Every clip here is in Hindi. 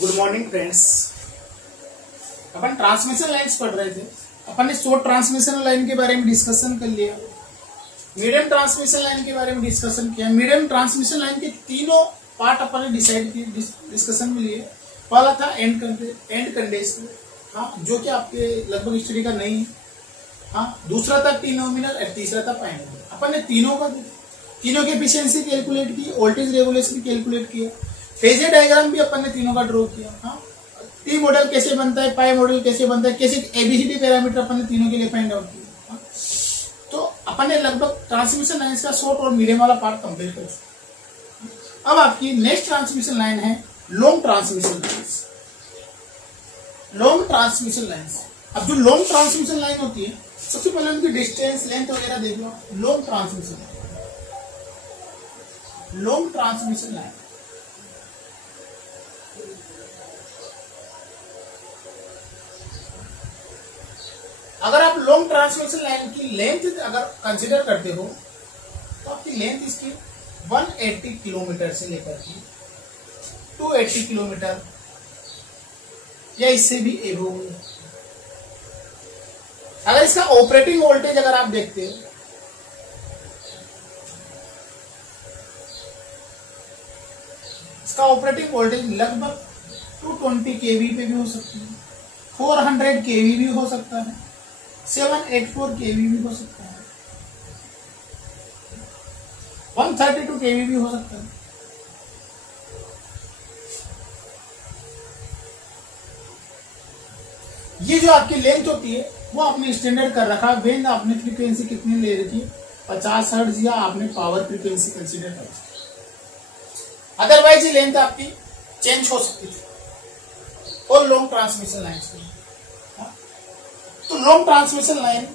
Good morning friends. अपन ट्रांसमिशन लाइन्स पढ़ रहे थे। अपन ने शॉर्ट ट्रांसमिशन लाइन के बारे में डिस्कशन कर लिया, मीडियम ट्रांसमिशन लाइन के बारे में डिस्कशन किया। मीडियम ट्रांसमिशन लाइन के तीनों पार्ट अपन ने डिसाइड किए, डिस्कशन में लिए। पहला था एंड कंडीशन, हाँ, जो कि आपके लगभग स्टडी का नहीं है। हाँ, दूसरा था टी नॉमिनल और तीसरा था पाई नॉमिनल। अपन ने तीनों की एफिशिएंसी कैलकुलेट की, वोल्टेज रेगुलेशन कैलकुलेट किया, फेजर डायग्राम भी अपन ने तीनों का ड्रॉ किया। हाँ, टी मॉडल कैसे बनता है, पाई मॉडल कैसे बनता है, कैसे एबीसीडी पैरामीटर अपन ने तीनों के लिए फाइंड आउट किया। हाँ? तो अपन ने लगभग ट्रांसमिशन लाइन का शॉर्ट और मीडियम वाला पार्ट कंप्लीट कर चुका। अब आपकी नेक्स्ट ट्रांसमिशन लाइन है long transmission line. Long transmission line, अब जो लॉन्ग ट्रांसमिशन लाइन होती है, सबसे पहले उनकी डिस्टेंस लेंथ वगैरह देख लो। लॉन्ग ट्रांसमिशन लाइन, अगर आप लॉन्ग ट्रांसमिशन लाइन की लेंथ अगर कंसीडर करते हो तो आपकी लेंथ इसकी 180 किलोमीटर से लेकर के 280 किलोमीटर या इससे भी एबोव। अगर इसका ऑपरेटिंग वोल्टेज अगर आप देखते हो, इसका ऑपरेटिंग वोल्टेज लगभग 220 केवी पे भी हो सकती है, 400 केवी भी हो सकता है, 784 केवी भी हो सकता है, 132 केवी भी हो सकता है। ये जो आपकी लेंथ होती है वो आपने स्टैंडर्ड कर रखा। वेन आपने फ्रीक्वेंसी कितनी ले रखी है, 50 हर्ट्ज, या आपने पावर फ्रीक्वेंसी कंसीडर कर रखी। अदरवाइज ये लेंथ आपकी चेंज हो सकती है और लॉन्ग ट्रांसमिशन लाइन। तो long transmission line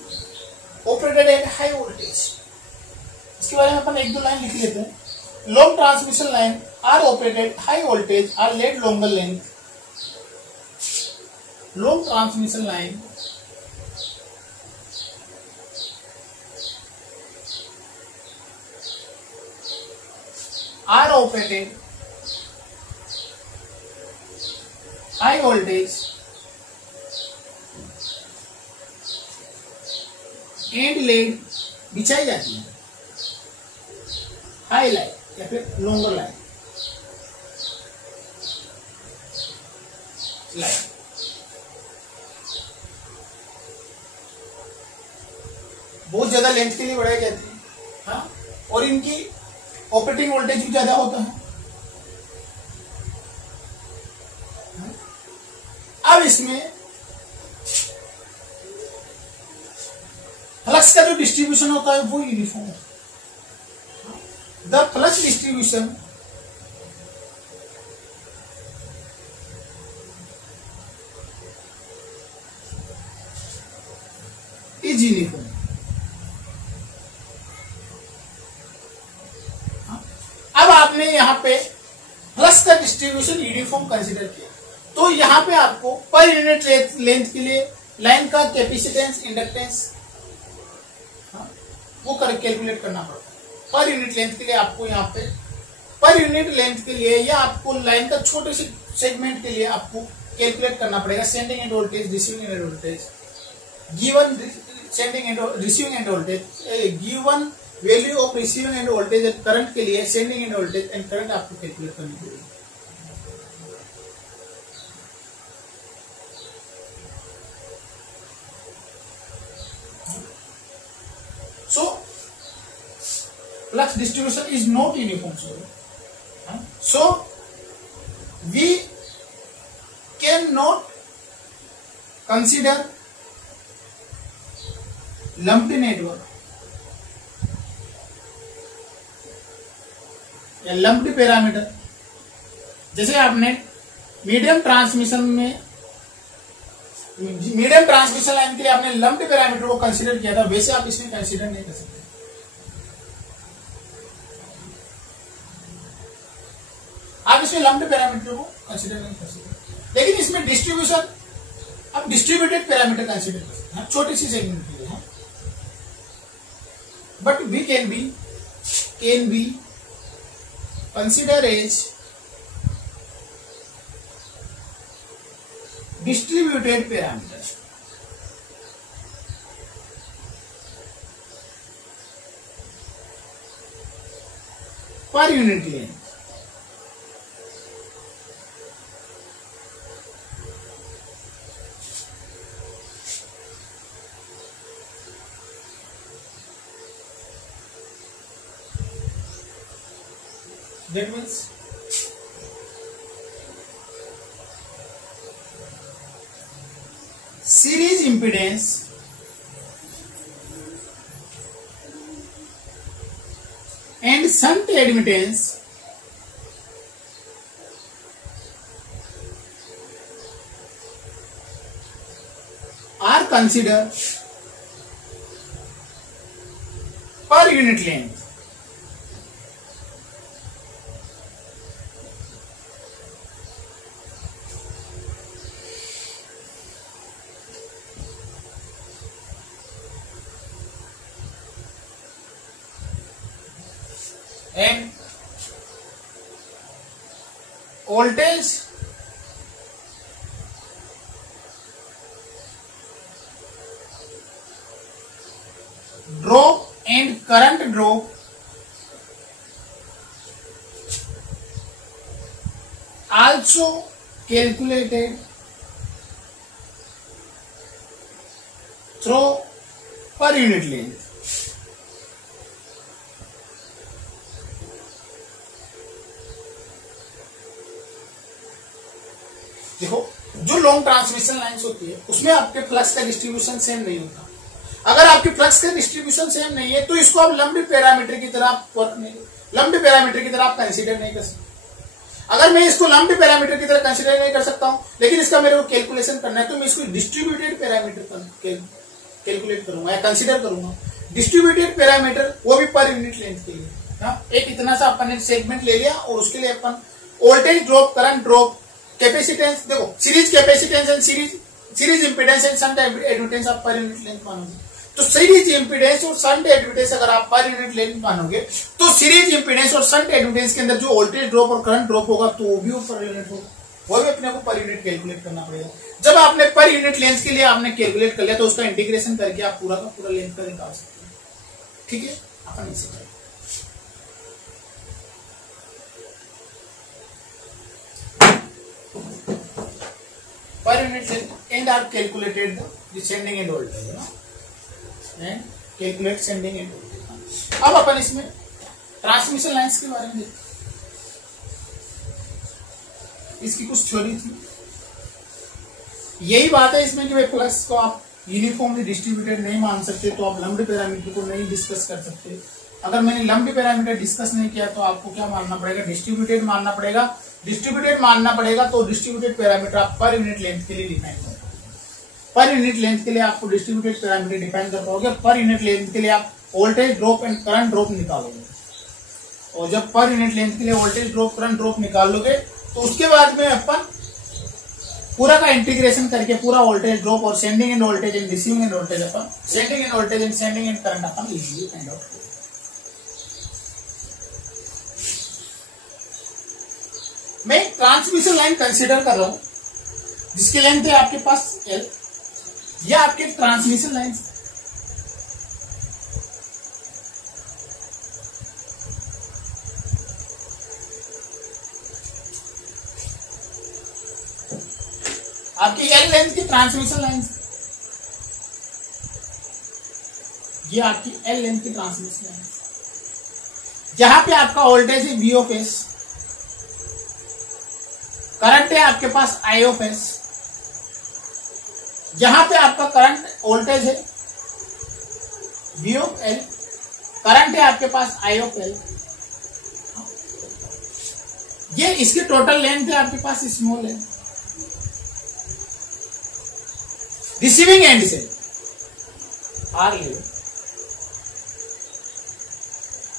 operated at high voltage, इसके बारे में अपन एक दो लाइन लिख लेते हैं। Long transmission line are operated high voltage are let longer length. Long transmission line are operated high voltage and laid बिछाई जाती है, हाई लाइन या फिर लॉन्गर लाइन। बहुत ज्यादा लेंथ के लिए बढ़ाई जाती है, हाँ, और इनकी ऑपरेटिंग वोल्टेज भी ज्यादा होता है। अब इसमें फ्लक्स का जो डिस्ट्रीब्यूशन होता है वो यूनिफॉर्म है। The flux distribution is uniform. अब आपने यहां पे फ्लक्स का डिस्ट्रीब्यूशन यूनिफॉर्म कंसीडर किया, तो यहां पे आपको पर यूनिट लेंथ के लिए लाइन का कैपेसिटेंस, इंडक्टेंस वो कैलकुलेट करना पड़ता है। पर यूनिट लेंथ के लिए आपको यहाँ पे पर यूनिट लेंथ के लिए या आपको लाइन का छोटे से सेगमेंट के लिए आपको कैलकुलेट करना पड़ेगा sending end voltage, receiving end voltage, given sending end receiving end voltage, given value of receiving end voltage and current के लिए sending end voltage and current आपको कैलकुलेट करनी पड़ेगी। So flux distribution is not uniform, so we cannot consider lumped network या लम्प्ड पैरामीटर। जैसे आपने मीडियम ट्रांसमिशन लाइन के लिए आपने लम्प्ड पैरामीटर को कंसीडर किया था, वैसे आप इसमें कंसीडर नहीं कर सकते। आप इसमें लम्प्ड पैरामीटर को कंसीडर नहीं कर सकते, लेकिन इसमें डिस्ट्रीब्यूशन आप डिस्ट्रीब्यूटेड पैरामीटर कंसीडर कर सकते हैं, छोटी सी सेगमेंट के लिए। But we can be consider as distributed parameter per unit length. That means series impedance and shunt admittance are considered per unit length। And voltage drop and current drop also calculated through per unit length। देखो जो लॉन्ग ट्रांसमिशन लाइंस होती है उसमें आपके फ्लक्स का डिस्ट्रीब्यूशन सेम नहीं होता। अगर आपके फ्लक्स का डिस्ट्रीब्यूशन सेम नहीं है तो इसको आप लंबी पैरामीटर की तरह कंसीडर नहीं कर सकते। अगर मैं इसको लंबी पैरामीटर की तरह कंसीडर नहीं कर सकता हूं लेकिन इसका मेरे को कैलकुलेशन करना है तो मैं इसको डिस्ट्रीब्यूटेड पैरामीटर कैलकुलेट करूंगा या कंसीडर करूंगा। डिस्ट्रीब्यूटेड पैरामीटर वो भी पर यूनिट लेंथ के लिए। एक इतना सा अपन ने सेगमेंट ले लिया और उसके लिए अपन voltage drop, current drop, capacitance, देखो series capacitance and series impedance and shunt admittance आप पर यूनिट लेंथ मानोगे तो सीरीज इंपीडेंस और शंट एडमिटेंस अगर आप पर यूनिट लेंथ मानोगे तो सीरीज इंपीडेंस और शंट एडमिटेंस के अंदर जो वोल्टेज ड्रॉप और करंट ड्रॉप होगा तो वो भी पर यूनिट होगा, वो भी अपने को पर यूनिट कैलकुलेट करना पड़ेगा। जब आपने पर यूनिट लेंथ के लिए आपने कैलकुलेट कर लिया तो उसका इंटीग्रेशन करके आप पूरा का पूरा लेंथ का निकाल सकते हैं। ठीक है, अपन इसे करें। Per unit length and are calculated the sending end voltage and calculate sending end voltage। अब अपन इसमें ट्रांसमिशन लाइंस के बारे में देखते हैं। इसकी कुछ थ्योरी थी, यही बात है इसमें कि भाई फ्लक्स को आप यूनिफॉर्मली डिस्ट्रीब्यूटेड नहीं मान सकते तो आप लंबे पैरामीटर को नहीं डिस्कस कर सकते। अगर मैंने लंबे पैरामीटर डिस्कस नहीं किया तो आपको क्या मानना पड़ेगा, डिस्ट्रीब्यूटेड मानना पड़ेगा। डिस्ट्रीब्यूटेड मानना पड़ेगा तो डिस्ट्रीब्यूटेड पैरामीटर आप पर यूनिट लेंथ के लिए डिफाइन करोगे। पर यूनिट लेंथ के लिए आपको डिस्ट्रीब्यूटेड पैरामीटर डिफाइन कर पाओगे। पर यूनिट लेंथ के लिए आप voltage drop and current drop निकालोगे और जब पर यूनिट लेंथ के लिए वोल्टेज ड्रॉप, करंट ड्रॉप निकाल लोगे तो उसके बाद में अपन पूरा का इंटीग्रेशन करके पूरा वोल्टेज ड्रॉप और sending end voltage and receiving end voltage upon sending end voltage and sending end current upon easily find out करेंगे। मैं ट्रांसमिशन लाइन कंसीडर कर रहा हूं जिसकी लेंथ है आपके पास L, या आपके ट्रांसमिशन लाइन आपकी L लेंथ की ट्रांसमिशन लाइन, ये आपकी L लेंथ की ट्रांसमिशन लाइन, जहां पे आपका वोल्टेज है V ऑफ S, करंट है आपके पास I ऑफ S, यहां पे आपका करंट वोल्टेज है V ऑफ L, करंट है आपके पास I ऑफ L, ये इसकी टोटल लेंथ है आपके पास स्मॉल है। रिसीविंग एंड से R ले,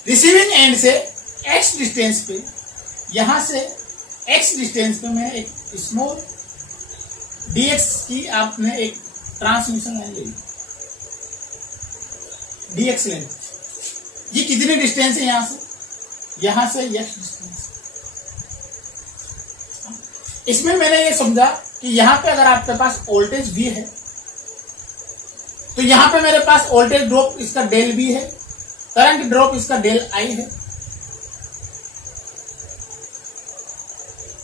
रिसीविंग एंड से X डिस्टेंस पे, यहां से X डिस्टेंस पे मैं एक स्मॉल dx की आपने एक ट्रांसमिशन लाइन ले ली, dx लेंथ। ये कितनी डिस्टेंस है यहां से x डिस्टेंस। इसमें मैंने ये समझा कि यहां पे अगर आपके पास वोल्टेज V है तो यहां पे मेरे पास वोल्टेज ड्रॉप इसका डेल V है, करंट ड्रॉप इसका डेल I है।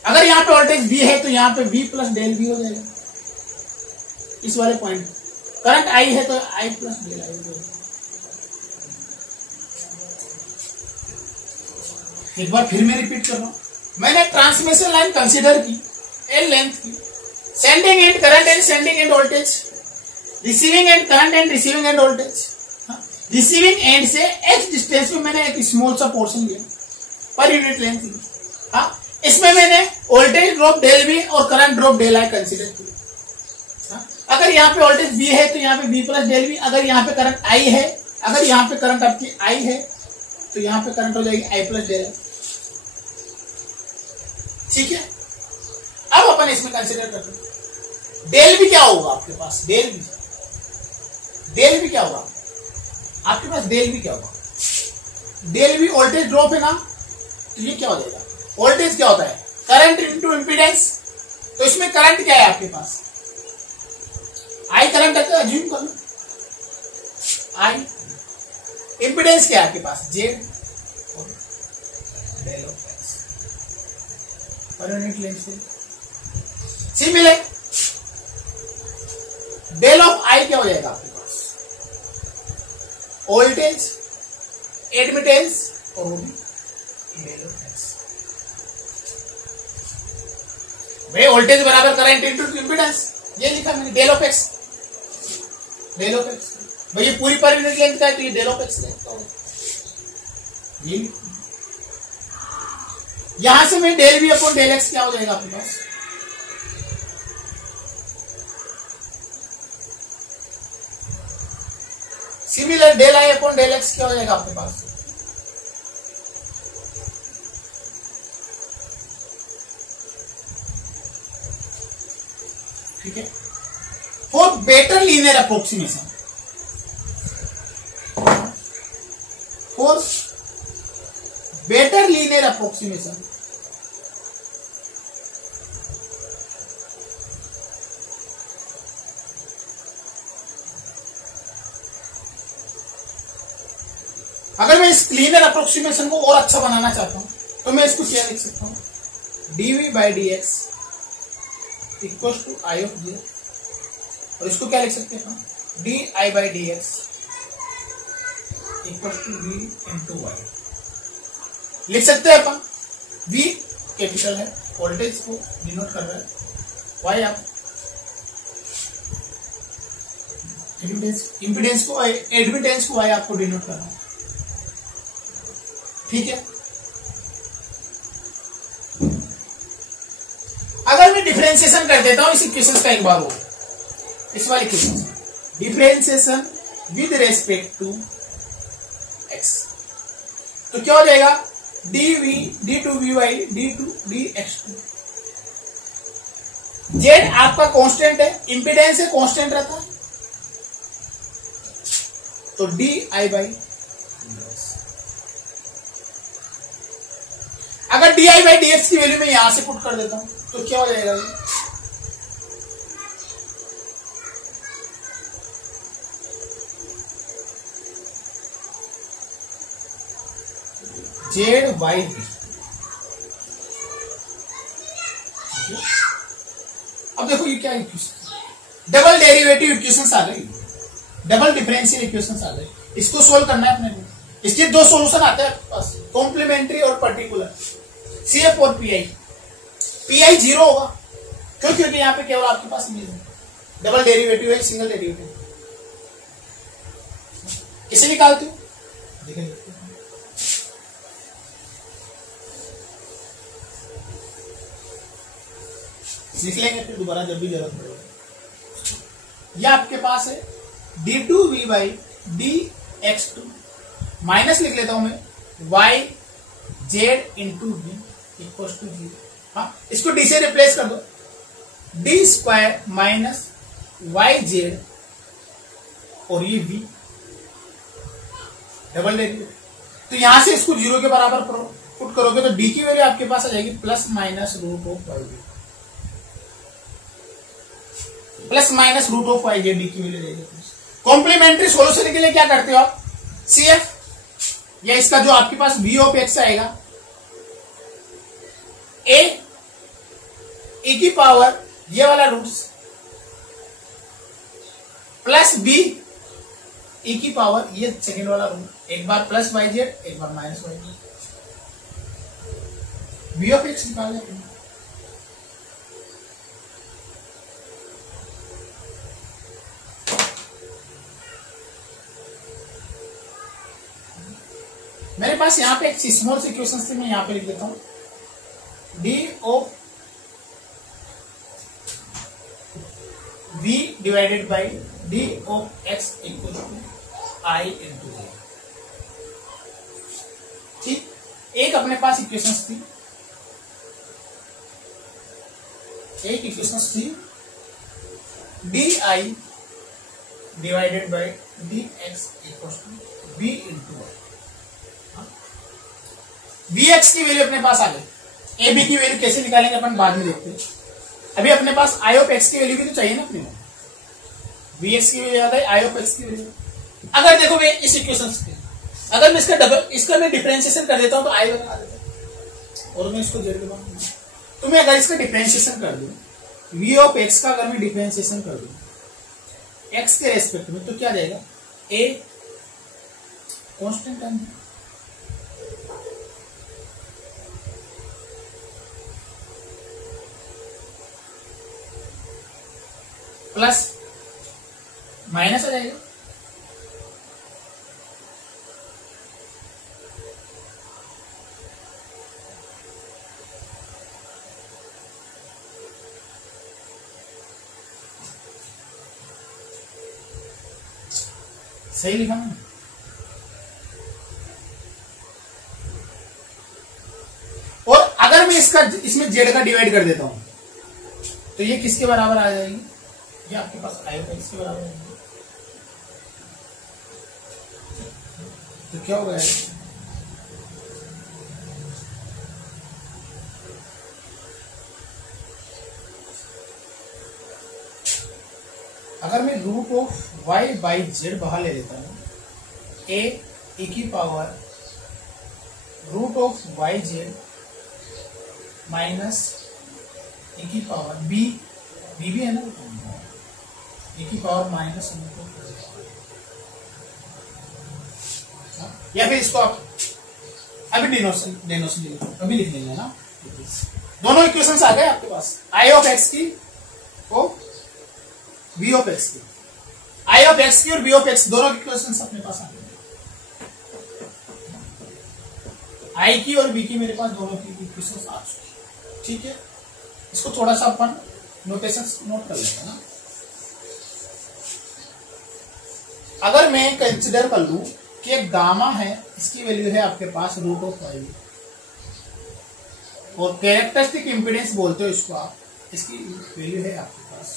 अगर यहां पे वोल्टेज V है तो यहां पे V प्लस डेल V हो जाएगा इस वाले पॉइंट। करंट I है तो I प्लस डेल I हो जाएगा। एक बार फिर मैं रिपीट कर रहा हूं, मैंने ट्रांसमिशन लाइन कंसीडर की L लेंथ की, sending end current and sending end voltage, receiving end current and receiving end voltage. Receiving end से X डिस्टेंस में मैंने एक स्मॉल सा पोर्शन लिया पर यूनिट लेंथ की। हाँ, इसमें मैंने वोल्टेज ड्रॉप डेल V और current drop del I consider किया। अगर यहाँ पे वोल्टेज V है तो यहाँ पे V प्लस डेल V, अगर यहाँ पे करंट I है, अगर यहाँ पे करंट आपकी I है तो यहाँ पे करंट हो जाएगी I प्लस डेल I। ठीक है, अब अपन इसमें कंसीडर करते हैं डेल V क्या होगा आपके पास, डेल V क्या होगा आपके पास, डेल V क्या होगा, डेल V वोल्टेज ड्रॉप है ना, तो ये क्या हो जाएगा, वोल्टेज क्या होता है करंट इनटू इंपीडेंस। तो इसमें करंट क्या है आपके पास, I करंट अज्यूम कर लो, I इंपीडेंस क्या है आपके पास Z और del of X per unit length से। सिमिलर डेल ऑफ I क्या हो जाएगा आपके पास, वोल्टेज एडमिटेंस और वो भी डेल ऑफ X। भाई वोल्टेज बराबर करंट इनटू इंपीडेंस, ये लिखा मैंने del of X, del of X। भाई ये पूरी पर यूनिट लेंथ का है तो ये डेल ऑफ X लेंथ का होगा, ये यहां से मैं del V upon del X क्या हो जाएगा आपके पास, similar del I upon del X क्या हो जाएगा आपके पास। ठीक है, for better linear approximation, for better linear approximation अगर मैं इस लीनियर अप्रोक्सीमेशन को और अच्छा बनाना चाहता हूं तो मैं इसको क्या लिख सकता हूं, dV by dx equal to I of J, और इसको क्या लिख सकते हैं di by dx equal to V into Y लिख सकते हैं अपन। V कैपिटल है, वोल्टेज को डिनोट कर रहा है, वाई आप इंपीडेंस को, एडमिटेंस को वाई आपको डिनोट करना है। ठीक है, अगर मैं डिफरेंशिएशन कर देता हूं इस इक्वेशन का एक बार, वो इस वाले equation differentiation with respect to x, तो क्या हो जाएगा dv d2vy d2dx2। z आपका कांस्टेंट है, इंपीडेंस है कांस्टेंट रहता है, तो di बाई अगर di बाई dx की वैल्यू में यहां से पुट कर देता हूं तो क्या हो जाएगा, जेड बाई डी। अब देखो ये क्या इक्वेशन, डबल डेरिवेटिव इक्वेशंस आ गई, डबल डिफरेंशियल इक्वेशंस आ गई, इसको सोल्व करना है अपने को। इसके दो सॉल्यूशन आते हैं पास, कॉम्प्लीमेंट्री और पर्टिकुलर, CF और PI। PI 0 होगा, क्यों, क्योंकि यहाँ पे केवल आपके पास डबल डेरिवेटिव है, सिंगल डेरिवेटिव। किसे निकालते हो, लिख लेंगे फिर दोबारा जब भी जरूरत पड़ेगी। यह आपके पास है d2v बाई dx2 माइनस लिख लेता हूं मैं y z into v equal to 0। हाँ, इसको d से रिप्लेस कर दो, d square minus y z और ये v डबल डेरिवेटिव। तो यहां से इसको 0 के बराबर पुट करोगे तो d की वैल्यू आपके पास आ जाएगी plus minus root of y. Plus minus root of y z d की वैल्यू रहेगी। कॉम्प्लीमेंट्री सोल्यूशन के लिए क्या करते हो आप, CF या इसका जो आपके पास V ऑफ एक्स आएगा A e की पावर ये वाला रूट्स प्लस B e की पावर ये सेकेंड वाला रूट, एक बार प्लस वाई जेड एक बार minus y z, V of x निकाल लेते हैं। मेरे पास यहाँ पे एक स्मॉल सी इक्वेशन थी, मैं यहाँ पे लिख देता हूं d of v divided by d of x equal to I into J. ठीक, एक अपने पास इक्वेशन थी, एक इक्वेशन थी d I divided by d x equal to v into y. Vx की वैल्यू अपने पास आ गई, AB की वैल्यू कैसे निकालेंगे अपन बाद में देखते हैं। अभी अपने पास I ऑफ x की वैल्यू भी तो चाहिए ना अपने को। Vx की वैल्यू आ गई, I ऑफ x की वैल्यू। अगर देखो मैं इस इक्वेशन से अगर मैं इसका मैं डिफरेंशिएशन कर देता हूं तो I बना देता हूं और मैं इसको जेड के बाद तो मैं अगर इसका डिफरेंशिएशन कर दूं V ऑफ x का अगर मैं डिफरेंशिएशन कर दूं x के रेस्पेक्ट में तो क्या देगा, A constant term plus minus आ जाएगा, सही लिखा ना। और अगर मैं इसमें जेड का डिवाइड कर देता हूं तो ये किसके बराबर आ जाएगी, ये आपके पास आई ऑफ एक्स के बराबर है। तो क्या होगा, अगर मैं root of y by z बाहर ले लेता हूं, ए e की power root of y z minus e की पावर बी भी है ना, e की पावर माइनस, या फिर इसको आप अभी डिनोशन अभी लिख लेंगे ना। दोनों इक्वेशंस आ गए आपके पास, आई ऑफ एक्स की और वी ऑफ एक्स की, आई ऑफ एक्स की और वी ऑफ एक्स दोनों इक्वेशंस अपने पास आ गए। आई की और वी की मेरे पास दोनों की इक्वेशंस आ चुकी। ठीक है, इसको थोड़ा सा अपन नोटेशन नोट कर लेते हैं ना। अगर मैं कंसिडर कर लूं कि एक गामा है, इसकी वैल्यू है आपके पास रूट ऑफ वाई और कैरेक्टरिस्टिक इंपीडेंस बोलते हो इसको आप, इसकी वैल्यू है आपके पास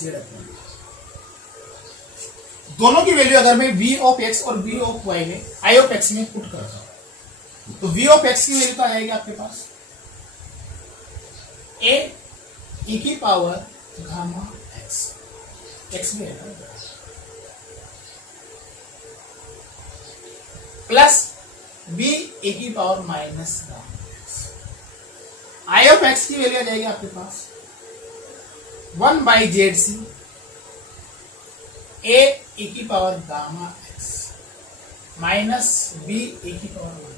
जेड अपॉन। दोनों की वैल्यू अगर मैं v ऑफ x और v ऑफ y में i ऑफ x में पुट करता हूं तो v ऑफ x की वैल्यू तो आएगी आपके पास a e की पावर गामा x में है प्लस b e की power minus gamma x। i of x की वैल्यू आ जाएगी आपके पास 1/z a e की power gamma x minus b e की पावर माइनस।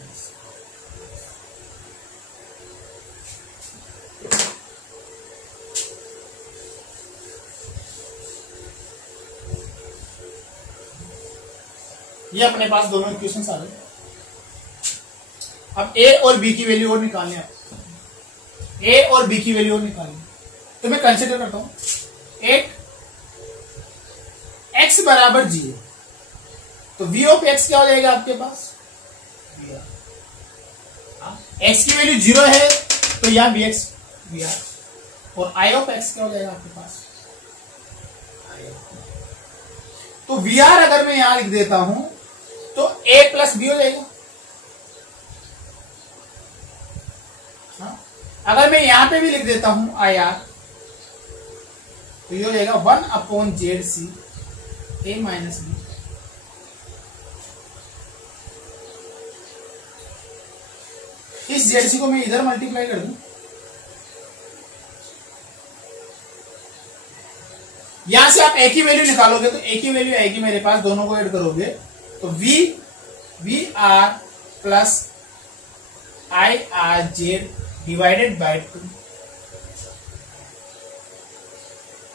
ये अपने पास दोनों इक्वेशंस आ गए। अब a और b की वैल्यू और निकालनी है, a और b की वैल्यू और निकालनी, तो मैं कंसिडर करता हूं एक x बराबर g है तो v ऑफ x क्या हो जाएगा आपके पास x की वैल्यू 0 है तो यहां bx vr और i ऑफ x क्या हो जाएगा आपके पास तो vr अगर मैं यहां लिख देता हूं तो a प्लस b हो जाएगा। अगर मैं यहां पे भी लिख देता हूं ir तो ये हो जाएगा 1/ZC A माइनस B। इस ZC को मैं इधर मल्टीप्लाई कर दूं, यहां से आप एक ही वैल्यू निकालोगे तो एक ही वैल्यू आएगी मेरे पास, दोनों को ऐड करोगे तो v are plus i r z divided by 2।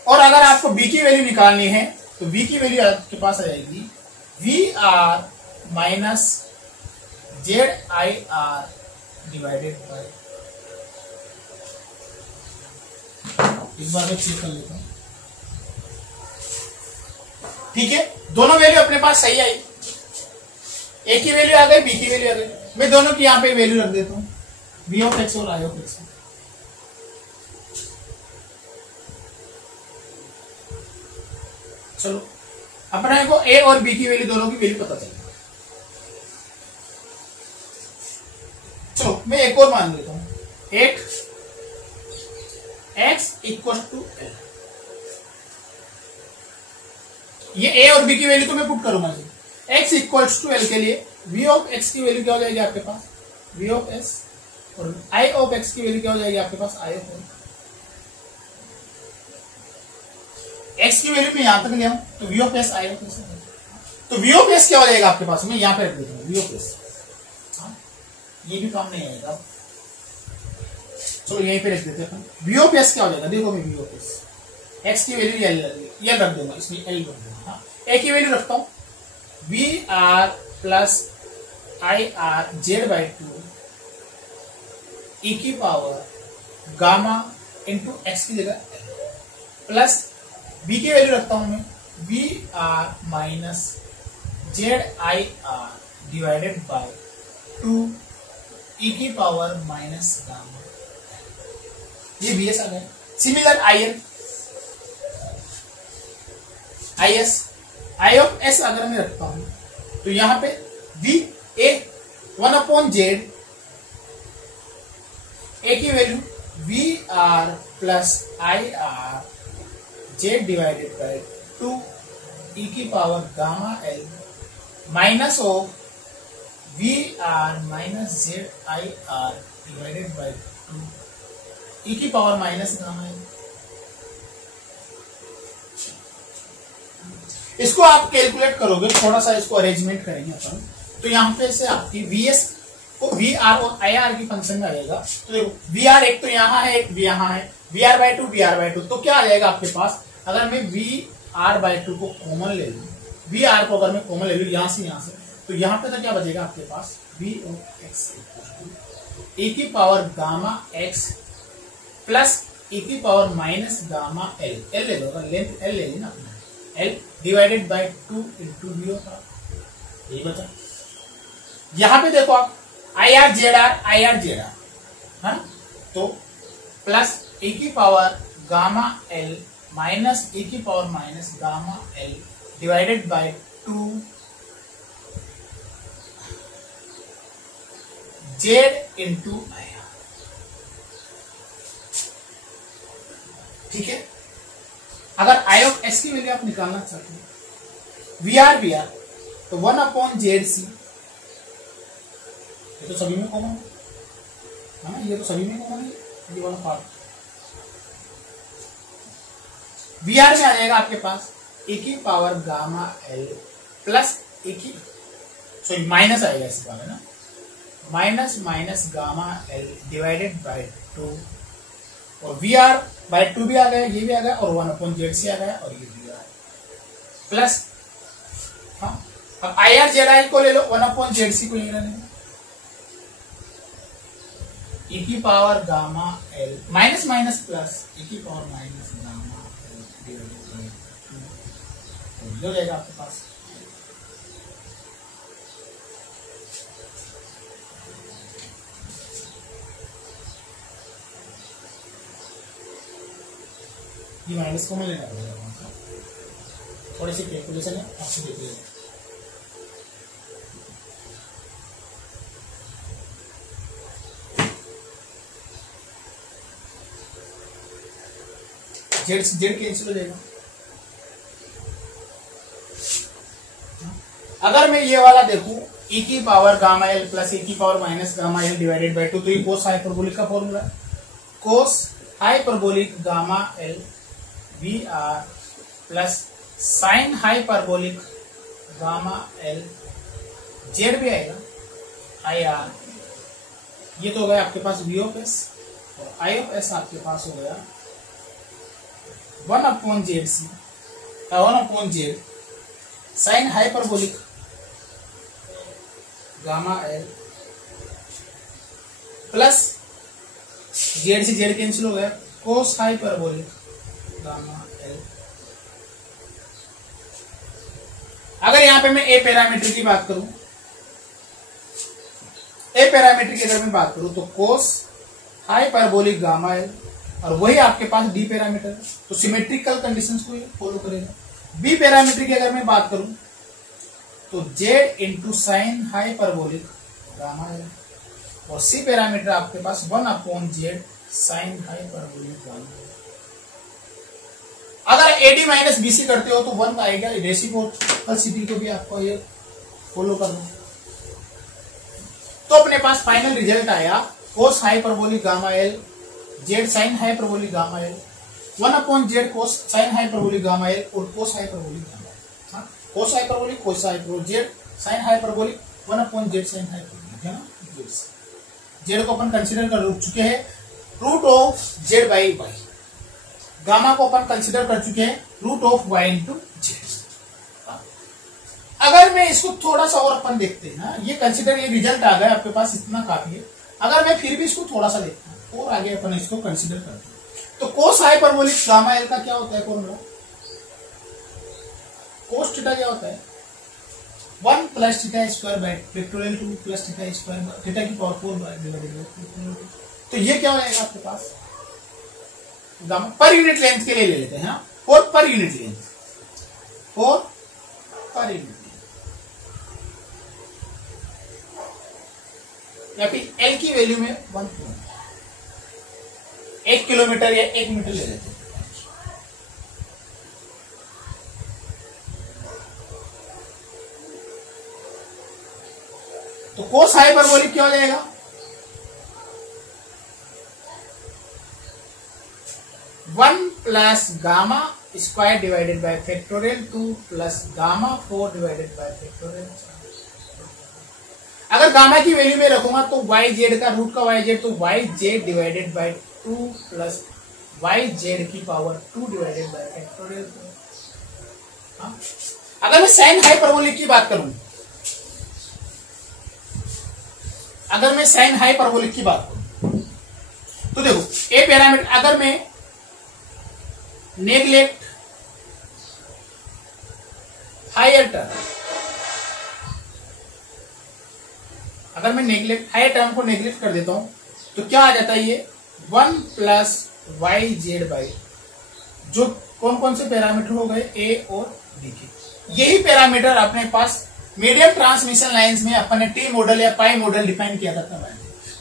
और अगर आपको बी की वैल्यू निकालनी है तो बी की वैल्यू आपके पास आ जाएगी v r minus z i r divided by. इस बार मैं चेक कर लेता हूं, ठीक है। दोनों वैल्यू अपने पास सही आई, एक की वैल्यू आ गई, बी की वैल्यू आ गई। मैं दोनों की यहां पे वैल्यू रख देता हूं, वी ऑफ एक्स और आई ऑफ एक्स। चलो अपने को ए और बी की वैल्यू, दोनों की वैल्यू पता चल। चलो मैं एक और मान लेता हूं, 8x इक्वल टू एल। ये ए और बी की वैल्यू तो मैं पुट करूंगा जी। x इक्वल्स टू एल के लिए v ऑफ x की वैल्यू क्या हो जाएगी आपके पास, v ऑफ s, और i ऑफ x की वैल्यू क्या हो जाएगी आपके पास, i ऑफ l। x की वैल्यू मैं यहां तक ले आऊं तो v of s, i of s। तो v ऑफ s क्या हो जाएगा आपके पास, मैं यहां पे रख देता हूं v ऑफ s। ये भी काम नहीं आएगा, चलो यहीं पे रख देते हैं। v ऑफ s क्या हो जाएगा, देखो मैं v ऑफ s, x की वैल्यू l रख दूंगा, इसमें l रख दूंगा। a की वैल्यू रखता हूं v are plus i r z by 2 e की पावर गामा इंटू एक्स की जगह प्लस बी की वैल्यू रखता हूं मैं v r minus z i r divided by 2 e की पावर माइनस गामा। ये बी एस आ गया। Similar i n, i s, i of s अगर मैं रखता हूं तो यहां पे वी ए 1/z ए की value v are plus i r z divided by 2 e की power gamma l minus of v r minus z i r divided by 2 e की पावर माइनस गामा एल। इसको आप कैलकुलेट करोगे, थोड़ा सा इसको अरेंजमेंट करेंगे अपन, तो यहां पे से आपकी वीएस को वी आर और आई आर की फंक्शन में आ जाएगा। तो देखो वी आर एक तो यहां है, एक यहां है, v r by 2 v r by 2, तो क्या आ जाएगा आपके पास, अगर मैं वी आर बाई 2 को कॉमन ले लूं, वी आर को अगर मैं कॉमन ले लूं यहां से, तो यहां पे तो क्या बचेगा आपके पास वी ऑफ एक्स ए की power gamma x plus a की power minus gamma l, l ले लो, लेंथ एल ले ली ना, l divided by 2 into v of r. यही बचा। यहां पे देखो आप आई आर जेड आर है, तो प्लस ए की पावर गामा एल माइनस ए की power minus gamma L divided by 2 Z into I R. ठीक है। अगर आई ऑफ एस की वैल्यू आप निकालना चाहते हैं वी आर तो 1/ZC, ये तो सभी में कॉमन है ना, ये तो सभी में कॉमन है, ये वाला पार्ट वी आर में आ जाएगा आपके पास ए की power gamma L plus a की सॉरी माइनस आएगा इस बार है ना, minus minus gamma L divided by 2, और वी आर बाय 2 भी आ गया, ये भी आ गया, और 1/ZC आ गया, और ये भी आ गया प्लस। हाँ अब आई आर जेड आई को ले लो, 1/ZC को ले लेना, e की power gamma l minus minus plus e की power minus gamma L divided by 2 हो जाएगा आपके पास। ये माइनस को मैं लेना पड़ेगा, थोड़ी सी कैलकुलेशन है आपसे देख लीजिए। जेड से जेड कैंसिल हो जाएगा। अगर मैं ये वाला देखूं e की power gamma L plus e की power minus gamma L divided by 2, तो ये कोस हाइपरबोलिक का फॉर्मूला है। Cos hyperbolic gamma L V are plus sine hyperbolic gamma L Z भी आएगा आई आर। ये तो हो गया आपके पास वी ऑफ एस, और आई ऑफ एस आपके पास हो गया 1/जेड सी 1/जेड sine hyperbolic gamma L plus Z से जेड कैंसिल हो गया कोस हाइपरबोलिक गामा एल। अगर यहां पे मैं ए पैरामीटर की बात करूं, ए पैरामीटर की अगर मैं बात करूं तो कोस हाइपरबोलिक गामा एल, और वही आपके पास डी पैरामीटर, तो सिमेट्रिकल कंडीशंस को फॉलो करेगा। बी पैरामीटर की अगर मैं बात करूं तो Z into sine hyperbolic gamma L, और सी पैरामीटर आपके पास 1/जेड साइन हाइपरबोलिक गामा एल। अगर एडी माइनस बीसी करते हो तो 1 आएगा। रेसिप्रोसिटी को भी आपको ये फॉलो करना। तो अपने पास फाइनल रिजल्ट आया cos hyperbolic gamma L Z sine hyperbolic gamma L 1/जेड cos sine hyperbolic gamma L और cos hyperbolic gamma L. Cos hyperbolic cos hyperbolic Z sine hyperbolic 1/जेड साइन हाइपरबोलिक है ना। जेड को अपन कंसीडर कर चुके हैं root of Z by Y, gamma को अपन कंसीडर कर चुके हैं root of Y into Z. अगर मैं इसको थोड़ा सा और अपन देखते हैं ना, ये कंसीडर ये रिजल्ट आ गया आपके पास, इतना काफी है। अगर मैं फिर भी इसको थोड़ा सा देखता हूं और आगे अपन इसको कंसीडर करते हैं तो कोस हाइपरबोलिक गामा एल का क्या होता है फॉर्मूला? कोस थीटा क्या होता है 1 plus theta square by factorial 2 plus theta square theta की पावर 4 डिवाइडेड बाय। तो ये क्या हो जाएगा आपके पास गामा पर यूनिट लेंथ के लिए ले लेते हैं ना, 4 पर यूनिट लेंथ, 4 पर यूनिट या फिर एल की वैल्यू में 1 किलोमीटर या 1 मीटर ले लेते हैं। तो कोस हाइपरबोलिक क्या हो जाएगा 1 plus gamma square divided by factorial 2 plus gamma 4 divided by factorial. अगर गामा की वैल्यू में रखूंगा तो वाई जेड का रूट का वाई जेड, तो y z divided by 2 plus y z की पावर 2 डिवाइडेड बाय फैक्टोरियल 2। अगर मैं साइन हाइपरबोलिक की बात करूं, अगर मैं साइन हाइपरबोलिक की बात करूं तो देखो ए पैरामीटर, अगर मैं नेग्लेक्ट हायर टर्म, अगर मैं नेग्लेक्ट हायर टर्म को नेग्लेक्ट कर देता हूं तो क्या आ जाता है ये 1 प्लस वाई जेड बाई, जो कौन कौन से पैरामीटर हो गए ए और डी के। यही पैरामीटर अपने पास मीडियम ट्रांसमिशन लाइंस में अपन ने टी मॉडल या पाई मॉडल डिफाइन किया था तब।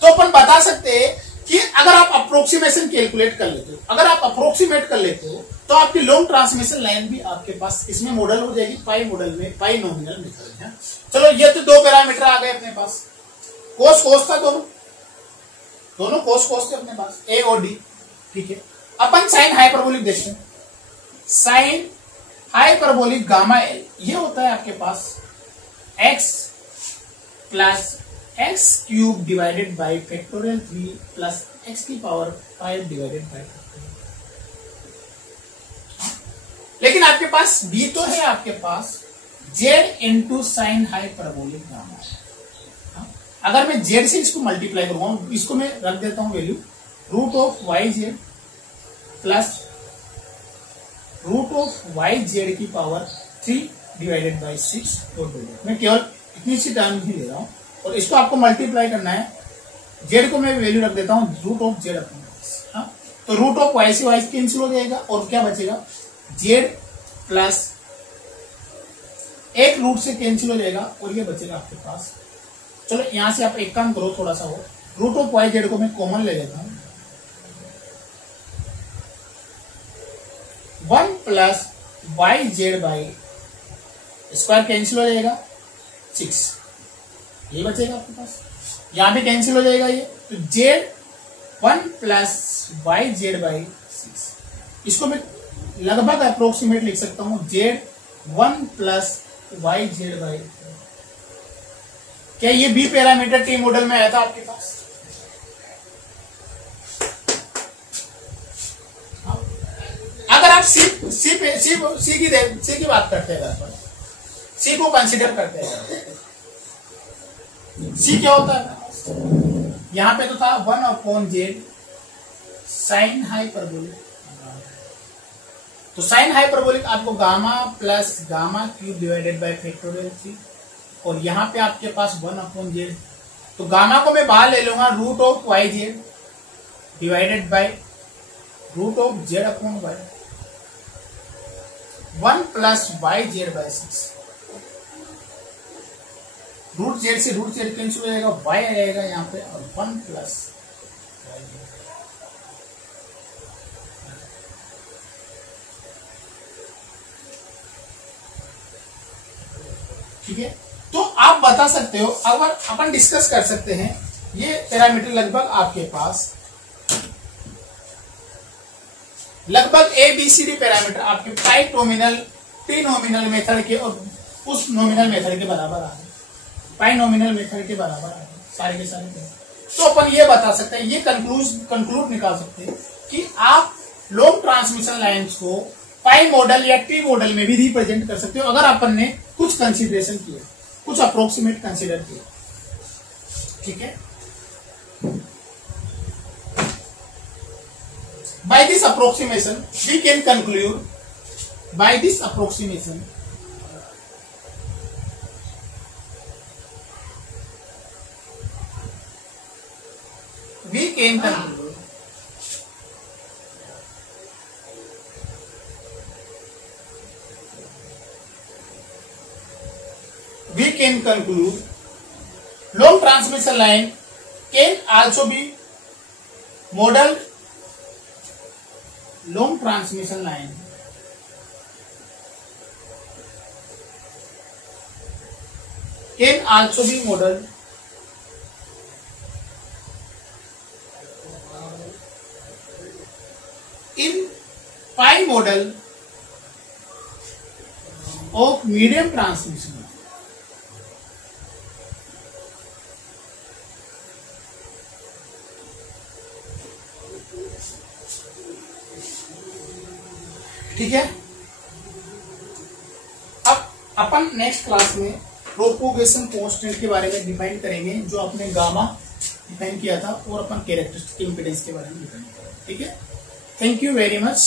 तो अपन बता सकते हैं कि अगर आप अप्रोक्सीमेशन कैलकुलेट कर लेते हो, अगर आप अप्रोक्सीमेट कर लेते हो तो आपकी लॉन्ग ट्रांसमिशन लाइन भी आपके पास इसमें मॉडल हो जाएगी पाई मॉडल में, पाई नॉमिनल मेथड है। चलो ये तो 2 पैरामीटर आ गए अपने पास, कोस कोस था दोनों कोस कोस थे अपने पास ए और डी, ठीक है। अपन साइन हाइपरबोलिक देखते हैं। साइन हाइपरबोलिक गामा एल ये होता है आपके पास x plus x cube divided by factorial 3 plus x की पावर 5 डिवाइडेड बाई। लेकिन आपके पास b तो है आपके पास z into sine hyperbolic gamma. अगर मैं z से इसको मल्टीप्लाई करूंगा, इसको मैं रख देता हूं value root of y z plus root of y z की पावर 3 डिवाइडेड बाई 6 और 2। मैं केवल इतनी सी टर्म ही ले रहा हूं और इसको आपको मल्टीप्लाई करना है। जेड को मैं वैल्यू रख देता हूं रूट ऑफ जेड अपने पास, तो रूट ऑफ वाई से वाई कैंसिल हो जाएगा और क्या बचेगा जेड प्लस एक रूट से कैंसिल हो जाएगा और ये बचेगा आपके पास। चलो यहां से आप एक काम करो, थोड़ा सा हो रूट ऑफ वाई जेड को मैं कॉमन ले लेता हूं, 1 plus y z by square cancel हो जाएगा 6, ये बचेगा आपके पास, यहां पे कैंसिल हो जाएगा ये, तो z 1 plus y z by 6, इसको मैं लगभग अप्रोक्सीमेट लिख सकता हूं z 1 plus y z by. क्या ये बी पैरामीटर टी मॉडल में आया था आपके पास? अगर आप सी की बात करते हैं, सी को कंसीडर करते हैं, सी क्या होता है? यहां पे तो था 1/z साइन हाइपरबोलिक, तो साइन हाइपरबोलिक आपको gamma plus gamma cube divided by factorial 3, और यहां पे आपके पास 1/z, तो गामा को मैं बाहर ले लूंगा root of y z divided by root of z upon y, 1 plus y z by 6, root z से रूट जेड कैंसिल हो जाएगा, वाई आ जाएगा यहाँ पे, और 1 प्लस वाई जेड। ठीक है, तो आप बता सकते हो, अगर अपन डिस्कस कर सकते हैं, ये पैरामीटर लगभग आपके पास लगभग ABCD पैरामीटर आपके पाई नॉमिनल टी नॉमिनल मेथड के और उस नॉमिनल मेथड के बराबर आ गए, पाई नॉमिनल मेथड के बराबर आ गए सारे के सारे। तो अपन ये बता सकते हैं, ये कंक्लूड निकाल सकते हैं कि आप लॉन्ग ट्रांसमिशन लाइंस को पाई मॉडल या टी मॉडल में भी रिप्रेजेंट कर सकते हो, अगर अपन ने कुछ कंसिडरेशन किए, कुछ अप्रोक्सीमेट कंसिडर किए। ठीक है, by this approximation we can conclude, by this approximation we can conclude long transmission line can also be modeled, long transmission line can also be modeled in pi model of medium transmission line. ठीक है, अब अपन नेक्स्ट क्लास में प्रोपोगेशन कांस्टेंट के बारे में डिफाइन करेंगे, जो आपने गामा डिफाइन किया था, और अपन कैरेक्टरिस्टिक इम्पीडेंस के बारे में डिफाइन करेंगे। ठीक है, थैंक यू वेरी मच।